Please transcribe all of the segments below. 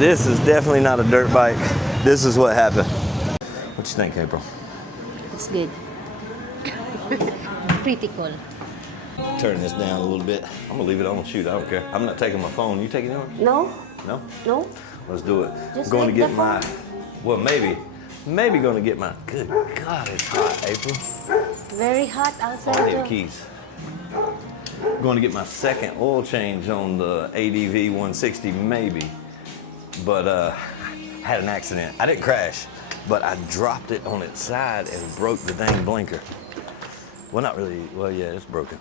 this is definitely not a dirt bike. This is what happened. What you think, April? It's good. Pretty cool. Turn this down a little bit. I'm gonna leave it on. Shoot, I don't care. I'm not taking my phone. You taking yours? No. No? No. Let's do it. Just going to leave get the my, phone. well, maybe going to get my, good God, it's hot, April. Very hot outside. Oh, I need keys. Going to get my second oil change on the ADV 160, maybe. But had an accident. I didn't crash, but I dropped it on its side and broke the dang blinker. Well, not really. Well, yeah, it's broken.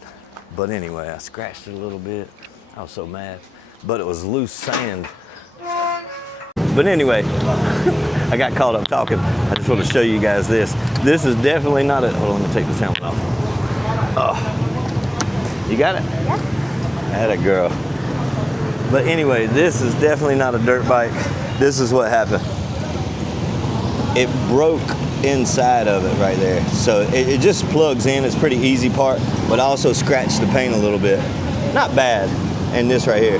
But anyway, I scratched it a little bit. I was so mad. But it was loose sand. But anyway, I got caught up talking. I just want to show you guys this. This is definitely not a, hold on, let me take this helmet off. Oh, you got it? Yeah. Atta girl. But anyway, this is definitely not a dirt bike. This is what happened. It broke inside of it right there. So it just plugs in. It's a pretty easy part, but I also scratched the paint a little bit. Not bad. And this right here.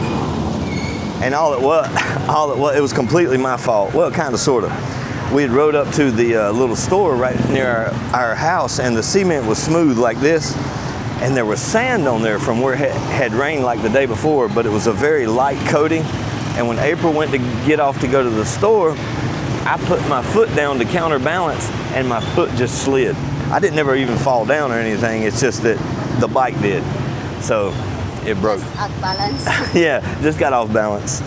And all it was, it was completely my fault. Well, kind of, sort of. We had rode up to the little store right near our house, and the cement was smooth like this. And there was sand on there from where it had rained like the day before, but it was a very light coating. And when April went to get off to go to the store, I put my foot down to counterbalance, and my foot just slid. I didn't ever even fall down or anything. It's just that the bike did. So it broke. Just out balance. Yeah, just got off balance.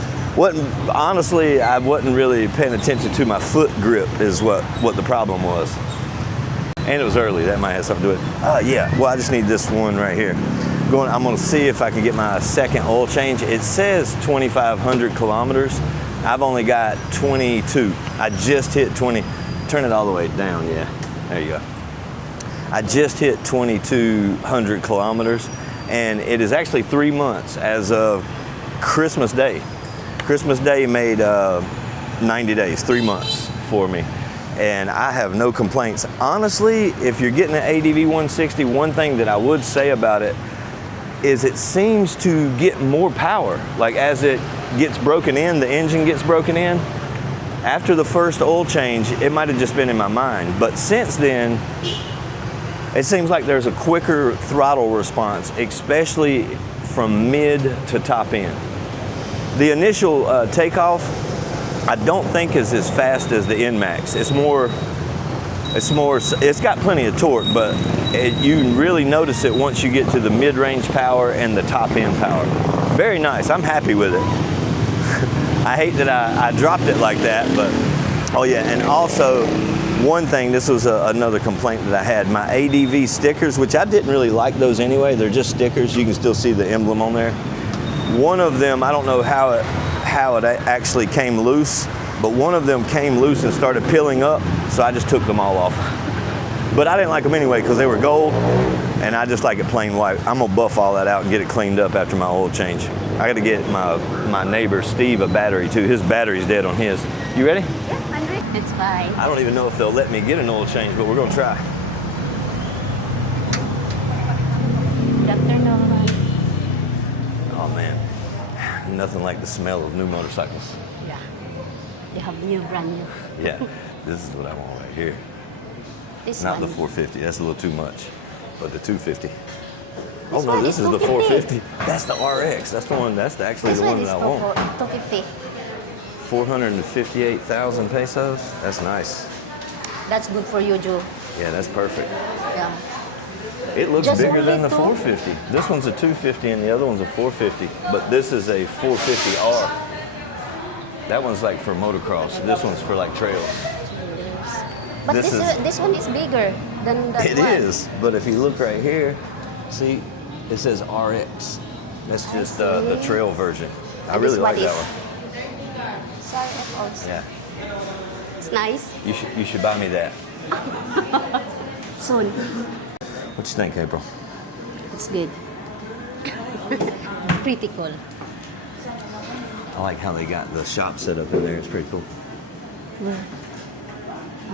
Honestly, I wasn't really paying attention to my foot grip is what the problem was. And it was early, that might have something to do with it. Yeah, well, I just need this one right here. I'm gonna see if I can get my second oil change. It says 2,500 kilometers. I've only got 22. I just hit 20. Turn it all the way down, yeah. There you go. I just hit 2,200 kilometers, and it is actually 3 months as of Christmas Day. Christmas Day made 90 days, 3 months for me. And I have no complaints. Honestly, if you're getting an ADV 160, one thing that I would say about it is it seems to get more power. Like as it gets broken in, the engine gets broken in. After the first oil change, it might have just been in my mind. But since then, it seems like there's a quicker throttle response, especially from mid to top end. The initial takeoff, I don't think is as fast as the NMAX. It's got plenty of torque, but you really notice it once you get to the mid-range power and the top end power. Very nice, I'm happy with it. I hate that I dropped it like that, but, oh yeah, and also one thing, this was another complaint that I had, my ADV stickers, which I didn't really like those anyway, they're just stickers, you can still see the emblem on there. One of them, I don't know how it actually came loose, but one of them came loose and started peeling up, so I just took them all off. But I didn't like them anyway because they were gold, and I just like it plain white. I'm gonna buff all that out and get it cleaned up after my oil change. I gotta get my neighbor Steve a battery too. His battery's dead on his. You ready? Yeah, I'm ready. It's fine. I don't even know if they'll let me get an oil change, but we're gonna try. Good afternoon. Oh man, nothing like the smell of new motorcycles. Yeah. You have brand new. Yeah, this is what I want right here. This Not one. the 450, that's a little too much, but the 250. Oh This no, one this is is the 250. 450. That's the RX. That's the one. That's actually This the one one is that I want. 250. 458,000 pesos. That's nice. That's good for you, Joe. Yeah, that's perfect. Yeah. It looks Just bigger only than the two? 450. This one's a 250 and the other one's a 450. But this is a 450R. That one's like for motocross. This one's for like trails. But This this one is bigger than that It one. is, but if you look right here, see, it says RX. That's just the trail version. I And really this like one that is- one. Sorry, also. Yeah, It's nice. you should buy me that. Soon. What you think, April? It's good. Pretty cool. I like how they got the shop set up in there. It's pretty cool.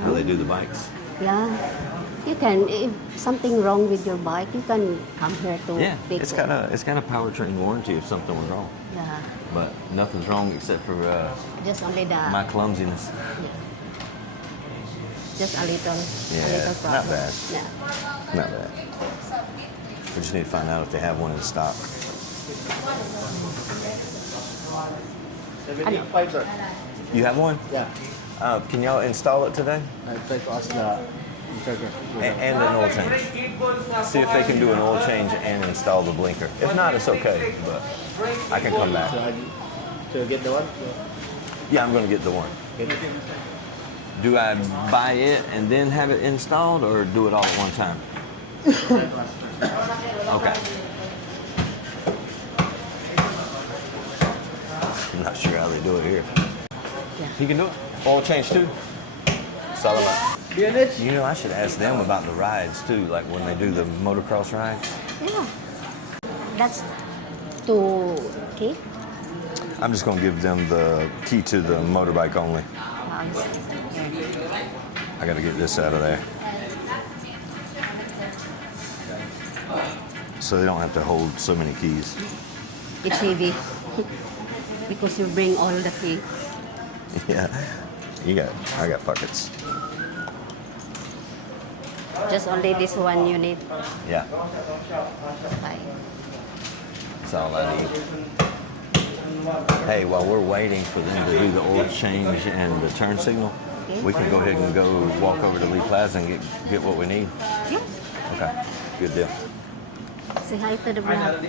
How they do the bikes. Yeah. You can, if something wrong with your bike, you can come here to Yeah, fix it's got a powertrain warranty if something was wrong. Yeah. but nothing's wrong except for Just only the. my clumsiness. Just a little. Yeah, A little problem. not bad. Yeah. Not bad. We just need to find out if they have one in stock. 75, sir. You have one? Yeah. Can y'all install it today? I try to ask the instructor. And an oil change. See if they can do an oil change and install the blinker. If not, it's okay, but I can come back. So get the one? Yeah, I'm going to get the one. Do I buy it and then have it installed, or do it all at one time? Okay. I'm not sure how they do it here. Yeah. He can do it. Oil change too. Solomon. You know, I should ask them about the rides too, like when they do the motocross rides. Yeah. That's 2K. I'm just gonna give them the key to the motorbike only. I gotta get this out of there. So they don't have to hold so many keys. It's heavy. Because you bring all the key. Yeah, I got pockets. Just only this one you need. Yeah, Fine. that's all I need. Hey, while we're waiting for them to do the oil change and the turn signal, we can go ahead and go walk over to Lee Plaza and get what we need. Yes. Okay, good deal. Say hi to the vlog.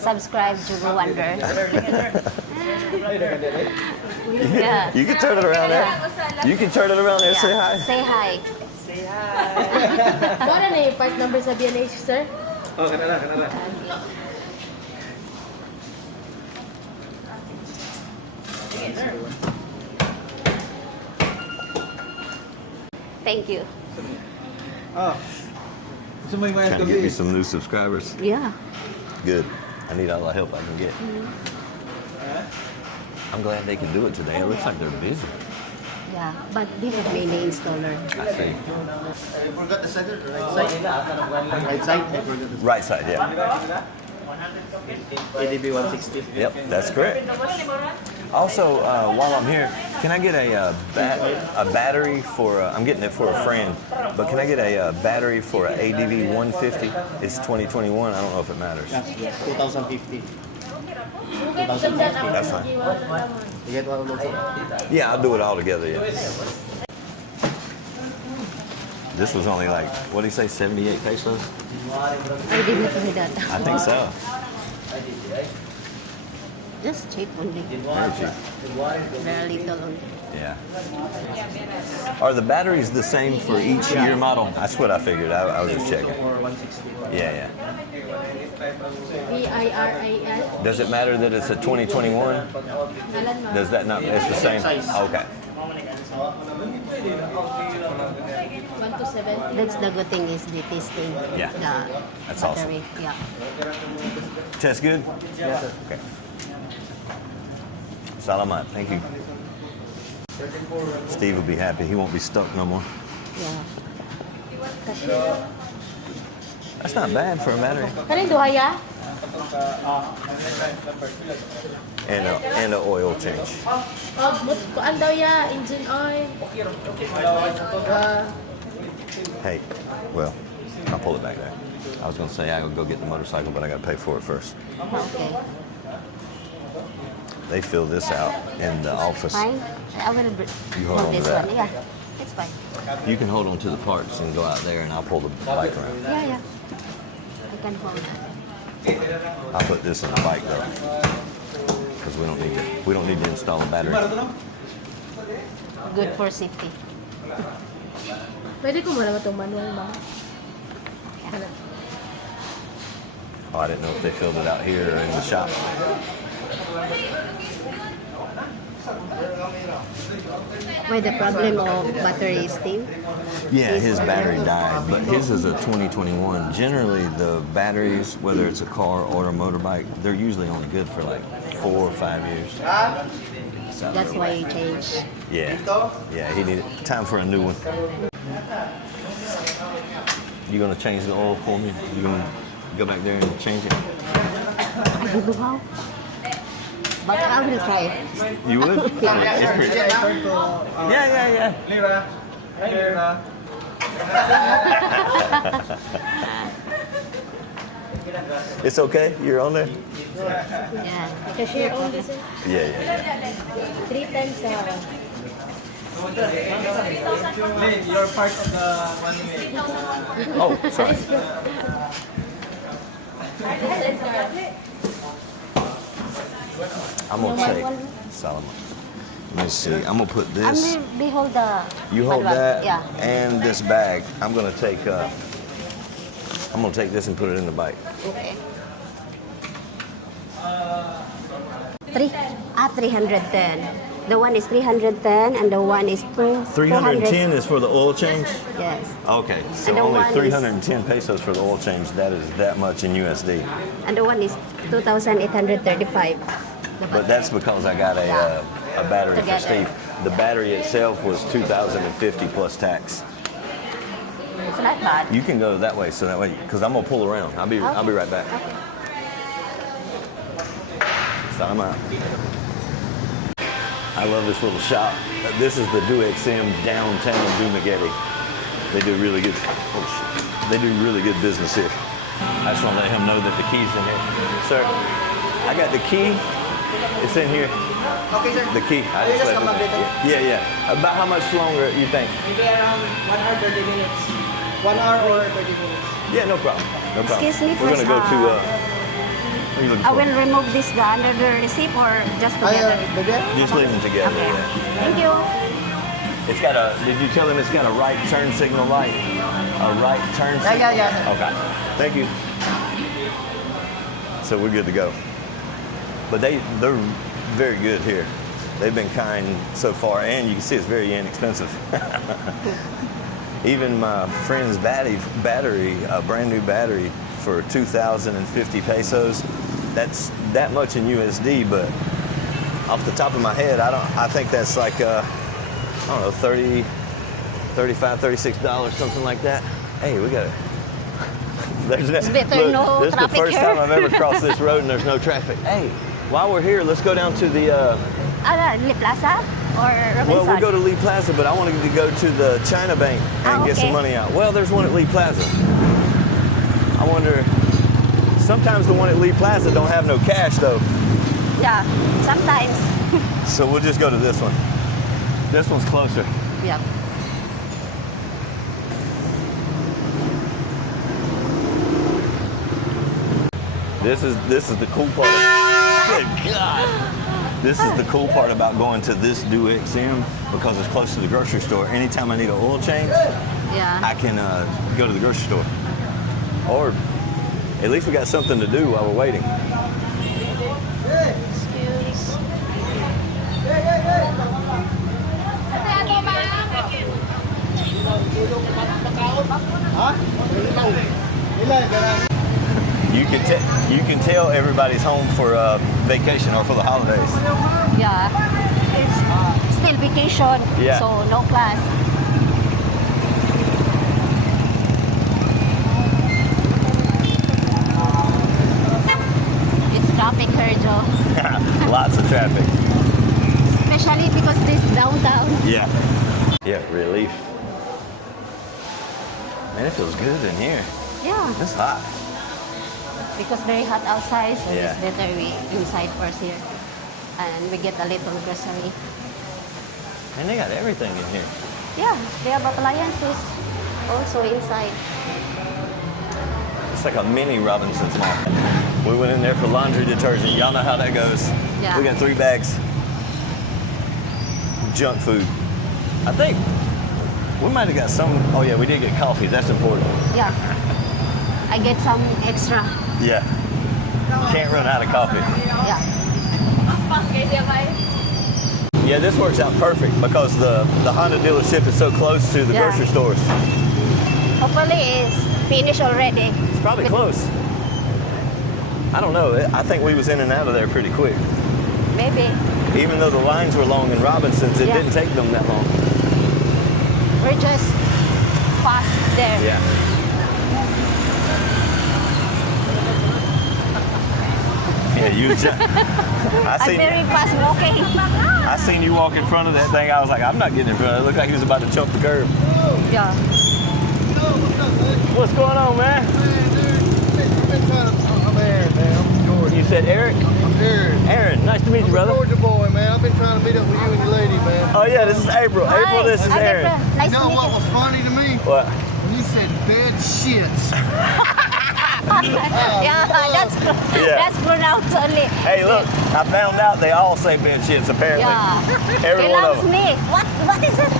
Subscribe to Go Wonder. Yeah. You can turn it around there. You can turn it around there. Say hi. Say hi. Ano na yung part number sa BNH, sir? Oh, kanala. Thank you. Ah. Gusto mo yung mayat Trying to get me some new subscribers. Yeah. Good. I need all the help I can get. I'm glad they can do it today. It looks like they're busy. Yeah. But this is mainly installer. I see. I forgot the center, right side. Right side? I forgot the Right side, yeah. ADV 160. Yep, that's correct. Also, while I'm here, can I get a battery for? I'm getting it for a friend, but can I get a battery for an ADV 150? It's 2021. I don't know if it matters. Yes, 2050. That's fine. You get one also? Yeah, I'll do it all together. Yeah. This was only like, what do you say, 78 pesos? I didn't know that. I think so. Just cheap only. Very cheap. Very little only. Yeah. Are the batteries the same for each year model? That's what I figured. I was just checking. Or 160. Yeah. VIRAL. Does it matter that it's a 2021? Does that not? It's the same. Okay. 1 to 70. That's the good thing is the testing. Yeah. The That's awesome. battery. Yeah. Test good? Yes, sir. Okay. Salamat. Thank you. Steve will be happy. He won't be stuck no more. Yeah. That's not bad for a battery. Kaning duha ya? And an oil change. Kuan daw ya, engine oil. Hey, well, I'll pull it back there. I was going to say I would go get the motorcycle, but I got to pay for it first. Okay. They fill this out in the office. Fine. I will You hold on to this that. one. Yeah. It's fine. You can hold on to the parts and go out there, and I'll pull the bike around. Yeah. I can hold that. I'll put this on the bike though, because we don't need to install a battery. Good for safety. Pwede ko muna itong manual ba? Oh, I didn't know if they filled it out here or in the shop. Why the problem of battery is thin? Yeah, his battery died, but his is a 2021. Generally, the batteries, whether it's a car or a motorbike, they're usually only good for like 4 or 5 years. So, That's why he changed. Yeah, he needed time for a new one. You gonna change the oil for me? You gonna go back there and change it? I don't know how. But I will try. You would? It's pretty. Yeah. Lira. Hi, Lira. It's okay? You're on there? Yeah. Cashier only, sir. Yeah. 3 times Lynn, you're part of the one way. Oh, sorry. I'm gonna take Solomon. Let me see. I'm gonna put this. We hold the. You hold manual. that Yeah. and this bag. I'm gonna take this and put it in the bike. Okay. 310. The one is 310 and the one is 310 is for the oil change? Yes. Okay, so And the only one is- 310 pesos for the oil change. That is that much in USD. And the one is 2,835. But that's because I got a battery for Together. Steve. The battery itself was 2,050 plus tax. It's not bad. You can go that way, so that way, because I'm gonna pull around. I'll be right back. Okay. So I'm out. I love this little shop. This is the DuXM downtown Dumaguete. They do really good. Oh shit! They do really good business here. I just want to let him know that the key's in here, sir. I got the key. It's in here. Okay, sir. The key. I Just let come him- up with it. Yeah. About how much longer you think? Maybe around 1 hour, 30 minutes. 1 hour or 30 minutes. Yeah, no problem. No problem. Excuse me, We're gonna go first, to. What are you looking I for? will remove this under the receipt or just together? Baby? Just leave them together. Okay. Yeah. Thank you. It's got a. Did you tell him it's got a right turn signal light? A right turn signal. Yeah. Okay. Thank you. So we're good to go. But they're very good here. They've been kind so far, and you can see it's very inexpensive. Even my friend's battery, a brand new battery for 2,050 pesos. That's that much in USD, but off the top of my head, I think that's like I don't know, $30, $35, $36, something like that. Hey, we got it. It's better no this is the traffic first here. time I've ever crossed this road and there's no traffic. Hey, while we're here, let's go down to the. Lee Plaza or Robinson? Well, we'll go to Lee Plaza, but I wanted to go to the China Bank and get some okay. money out. Well, there's one at Lee Plaza. I wonder. Sometimes the one at Lee Plaza don't have no cash though. Yeah, sometimes. So we'll just go to this one. This one's closer. Yeah. This is the cool part. Good God. This is the cool part about going to this DuXM because it's close to the grocery store. Anytime I need an oil change, Yeah. I can go to the grocery store. Or at least we got something to do while we're waiting. Excuse. You can tell everybody's home for vacation or for the holidays. Yeah. It's still vacation, Yeah. so no class. It's traffic here, Joe. Lots of traffic. Especially because this downtown. Yeah. Yeah, relief. Man, it feels good in here. Yeah. It's hot. Because very hot outside, so Yeah. it's better we inside first here. And we get a little grocery. And they got everything in here. Yeah, they have appliances also inside. It's like a mini Robinson's Mall. We went in there for laundry detergent. Y'all know how that goes. Yeah. We got 3 bags. Junk food. I think we might have got some. Oh yeah, we did get coffee. That's important. Yeah. I get some extra. Yeah. Can't run out of coffee. Yeah. Yeah, this works out perfect because the Honda dealership is so close to the Yeah. grocery stores. Hopefully it's finished already. It's probably close. I don't know. I think we was in and out of there pretty quick. Maybe. Even though the lines were long in Robinson's, it Yeah. didn't take them that long. We're just fast there. Yeah. Yeah, you was I I'm seen, very fast walking. I seen you walk in front of that thing. I was like, I'm not getting in front of it. It looked like he was about to jump the curb. Yeah. What's going on, man? I'm Aaron, man. I'm George. You said Eric? I'm Aaron. Aaron, nice to meet you, brother. Georgia boy, man. I've been trying to meet up with you and your lady, man. Oh yeah, this is April. April, this is Hi, Aaron. April. Nice You know to meet what you. was funny to me? What? When you said bed shits. Yeah, that's pronounced only. Hey, look, I found out they all say bed shits apparently. Yeah. Every He one of loves them. me. What is it?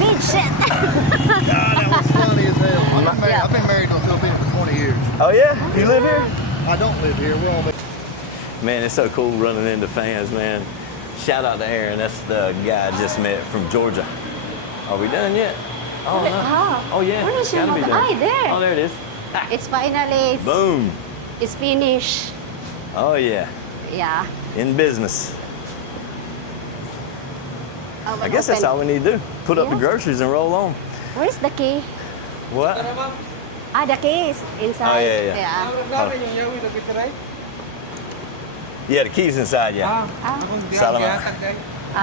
Big shit. That was funny as hell. Yeah. I've been married to a Philippine for 20 years. Oh yeah? You live here? I don't live here. We're on Man, it's so cool running into fans, man. Shout out to Aaron. That's the guy I just met from Georgia. Are we done yet? Oh, no. Oh, yeah. Where is your Gotta be motor? done. There. Oh, there it is. It's finally, Boom. it's finished. Oh, yeah. Yeah. In business. I guess that's open. all we need to do. Put up the Yeah. groceries and roll on. Where's the key? What? The key is inside. Oh, yeah. Yeah, the key's inside, yeah. Salamat.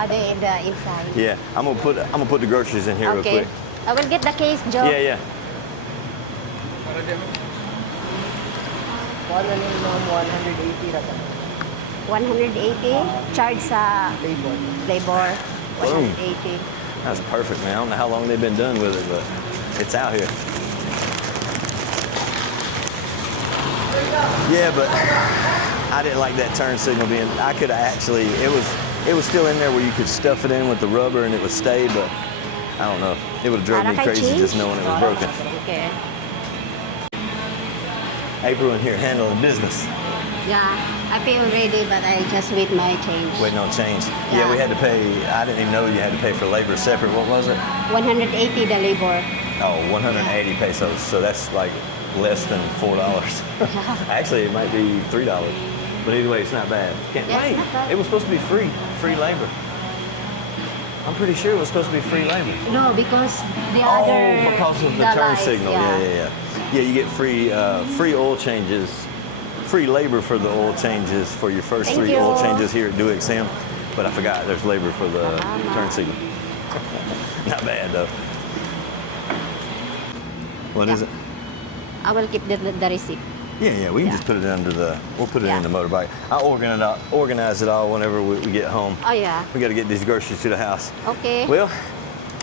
They're in the inside. Yeah, I'm gonna put the groceries in here real Okay. quick. I will get the keys, Joe. Yeah, yeah. 180. Charge sa labor. 180. That's perfect, man. I don't know how long they've been done with it, but it's out here. Yeah, but I didn't like that turn signal being. I could actually. It was still in there where you could stuff it in with the rubber and it would stay, but I don't know. It would have drove me crazy just knowing it was broken. Okay. April in here handling business. Yeah, I feel ready, but I just wait my change. Waiting on change. Yeah, we had to pay. I didn't even know you had to pay for labor separate. What was it? 180 the labor. Oh, 180 pesos. So that's like less than $4. Actually, it might be $3. But either way, it's not bad. Can't Yeah, wait. it's not bad. It was supposed to be free labor. I'm pretty sure it was supposed to be free labor. No, because the other. Oh, because of the turn lights, signal. Yeah. Yeah, you get free oil changes, free labor for the oil changes for your first Thank 3 you. oil changes here at DoXM. But I forgot there's labor for the turn signal. Not bad though. What is it? I will keep the receipt. Yeah, we can Yeah. just put it under the. We'll put it Yeah. in the motorbike. I'll organize it all whenever we get home. Oh, yeah. We got to get these groceries to the house. Okay. Well,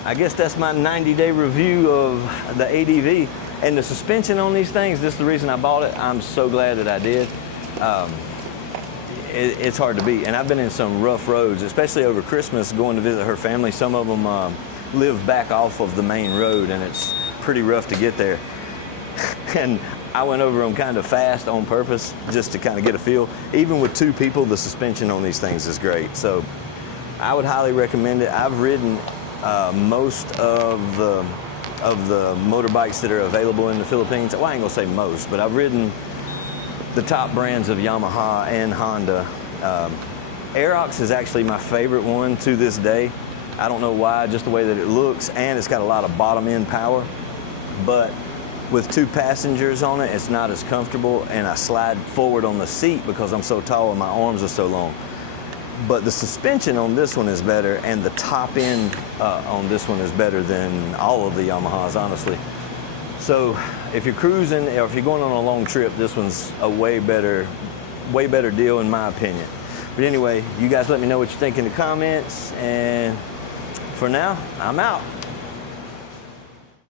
I guess that's my 90-day review of the ADV and the suspension on these things. This is the reason I bought it. I'm so glad that I did. It's hard to beat, and I've been in some rough roads, especially over Christmas, going to visit her family. Some of them live back off of the main road, and it's pretty rough to get there. And I went over them kind of fast on purpose just to kind of get a feel. Even with 2 people, the suspension on these things is great. So I would highly recommend it. I've ridden most of the motorbikes that are available in the Philippines. Well, I ain't gonna say most, but I've ridden the top brands of Yamaha and Honda. Aerox is actually my favorite one to this day. I don't know why, just the way that it looks, and it's got a lot of bottom end power. But with 2 passengers on it, it's not as comfortable, and I slide forward on the seat because I'm so tall and my arms are so long. But the suspension on this one is better, and the top end on this one is better than all of the Yamahas, honestly. So if you're cruising or if you're going on a long trip, this one's a way better deal in my opinion. But anyway, you guys let me know what you think in the comments, and for now, I'm out.